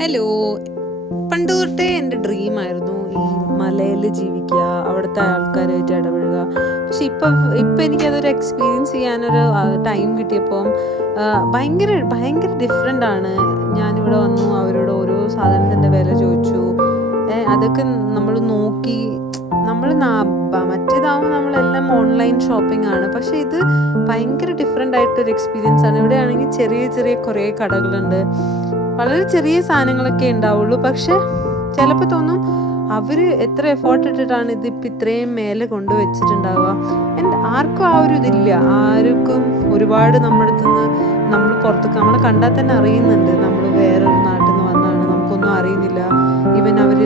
Hello. പണ്ട് തൊട്ടേ എൻ്റെ ഡ്രീമായിരുന്നു ഈ മലയിൽ ജീവിക്കുക, അവിടുത്തെ ആൾക്കാരായിട്ട് ഇടപഴകുക. പക്ഷെ ഇപ്പം എനിക്കതൊരു എക്സ്പീരിയൻസ് ചെയ്യാനൊരു ടൈം കിട്ടിയപ്പം ഭയങ്കര ഭയങ്കര ഡിഫറെൻ്റ് ആണ്. ഞാനിവിടെ വന്നു, അവരോട് ഓരോ സാധനത്തിൻ്റെ വില ചോദിച്ചു. അതൊക്കെ നമ്മൾ നോക്കി. മറ്റേതാവുമ്പോൾ നമ്മളെല്ലാം ഓൺലൈൻ ഷോപ്പിംഗ് ആണ്. പക്ഷേ ഇത് ഭയങ്കര ഡിഫറെൻ്റ് ആയിട്ടൊരു എക്സ്പീരിയൻസ് ആണ്. ഇവിടെയാണെങ്കിൽ ചെറിയ ചെറിയ കുറേ കടകളുണ്ട്. വളരെ ചെറിയ സാധനങ്ങളൊക്കെ ഉണ്ടാവുള്ളൂ. പക്ഷെ ചിലപ്പോൾ തോന്നും അവർ എത്ര എഫേർട്ട് ഇട്ടിട്ടാണ് ഇതിപ്പോൾ ഇത്രയും മേലെ കൊണ്ടുവച്ചിട്ടുണ്ടാവുക. ആർക്കും ആ ഒരു ഇതില്ല. ആർക്കും ഒരുപാട് നമ്മുടെ അടുത്തുനിന്ന് നമ്മൾ പുറത്തേക്ക് നമ്മളെ കണ്ടാൽ തന്നെ അറിയുന്നുണ്ട് നമ്മൾ വേറൊരു നാട്ടിൽ നിന്ന് വന്നതാണ്. നമുക്കൊന്നും അറിയുന്നില്ല. ഈവൻ അവർ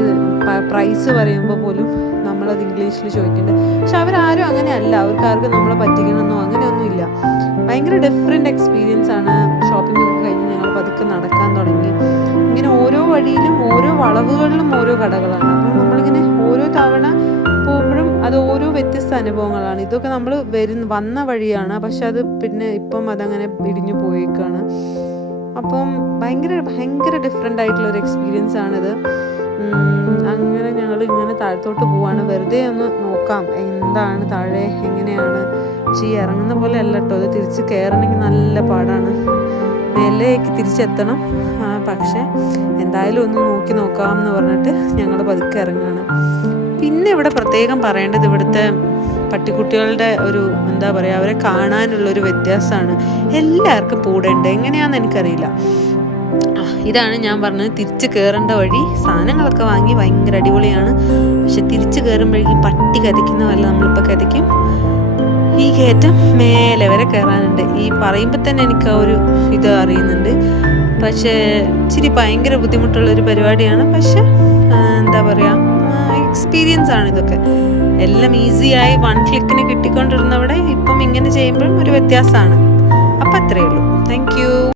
പ്രൈസ് പറയുമ്പോൾ പോലും നമ്മളത് ഇംഗ്ലീഷിൽ ചോദിക്കുന്നുണ്ട്. പക്ഷെ അവരാരും അങ്ങനെയല്ല. അവർക്കാർക്കും നമ്മളെ പറ്റിക്കണമെന്നോ അങ്ങനെയൊന്നും ഇല്ല. ഭയങ്കര ഡിഫറെൻ്റ് എക്സ്പീരിയൻസ് ആണ്. ഷോപ്പിംഗ് ഒക്കെ കഴിഞ്ഞ് ഞങ്ങൾ പതുക്കെ നടക്കാൻ തുടങ്ങി. ഇങ്ങനെ ഓരോ വഴിയിലും ഓരോ വളവുകളിലും ഓരോ കടകളാണ്. അപ്പോൾ നമ്മളിങ്ങനെ ഓരോ തവണ പോകുമ്പോഴും അത് ഓരോ വ്യത്യസ്ത അനുഭവങ്ങളാണ്. ഇതൊക്കെ നമ്മൾ വന്ന വഴിയാണ്. പക്ഷെ അത് പിന്നെ ഇപ്പം അതങ്ങനെ ഇടിഞ്ഞു പോയേക്കാണ്. അപ്പം ഭയങ്കര ഭയങ്കര ഡിഫറെൻ്റ് ആയിട്ടുള്ളൊരു എക്സ്പീരിയൻസ് ആണിത്. അങ്ങനെ ഞങ്ങൾ ഇങ്ങനെ താഴത്തോട്ട് പോവാണ്. വെറുതെ ഒന്ന് നോക്കാം എന്താണ് താഴെ, എങ്ങനെയാണ്. പക്ഷേ ഈ ഇറങ്ങുന്ന പോലെ അല്ല കേട്ടോ. അത് തിരിച്ച് കയറണമെങ്കിൽ നല്ല പാടാണ്. മേലേക്ക് തിരിച്ചെത്തണം. പക്ഷേ എന്തായാലും ഒന്ന് നോക്കി നോക്കാം എന്ന് പറഞ്ഞിട്ട് ഞങ്ങൾ പതുക്കെ ഇറങ്ങുകയാണ്. പിന്നെ ഇവിടെ പ്രത്യേകം പറയേണ്ടത് ഇവിടുത്തെ പട്ടിക്കുട്ടികളുടെ ഒരു എന്താ പറയുക, അവരെ കാണാനുള്ളൊരു വ്യത്യാസമാണ്. എല്ലാവർക്കും പൂടയുണ്ട്. എങ്ങനെയാണെന്ന് എനിക്കറിയില്ല. ഇതാണ് ഞാൻ പറഞ്ഞത്, തിരിച്ച് കയറേണ്ട വഴി. സാധനങ്ങളൊക്കെ വാങ്ങി ഭയങ്കര അടിപൊളിയാണ്. പക്ഷെ തിരിച്ച് കയറുമ്പോഴേക്കും പട്ടി കതയ്ക്കുന്ന പോലെ നമ്മളിപ്പോൾ കതയ്ക്കും. ഈ കയറ്റം മേലെ വരെ കയറാനുണ്ട്. ഈ പറയുമ്പോൾ തന്നെ എനിക്ക് ആ ഒരു ഇത് അറിയുന്നുണ്ട്. പക്ഷേ ഇച്ചിരി ഭയങ്കര ബുദ്ധിമുട്ടുള്ളൊരു പരിപാടിയാണ്. പക്ഷെ എന്താ പറയുക, എക്സ്പീരിയൻസ് ആണ് ഇതൊക്കെ. എല്ലാം ഈസിയായി 1 ക്ലിക്കിന് കിട്ടിക്കൊണ്ടിരുന്നവിടെ ഇപ്പം ഇങ്ങനെ ചെയ്യുമ്പോഴും ഒരു വ്യത്യാസമാണ്. അപ്പം അത്രയേ ഉള്ളൂ. Thank you.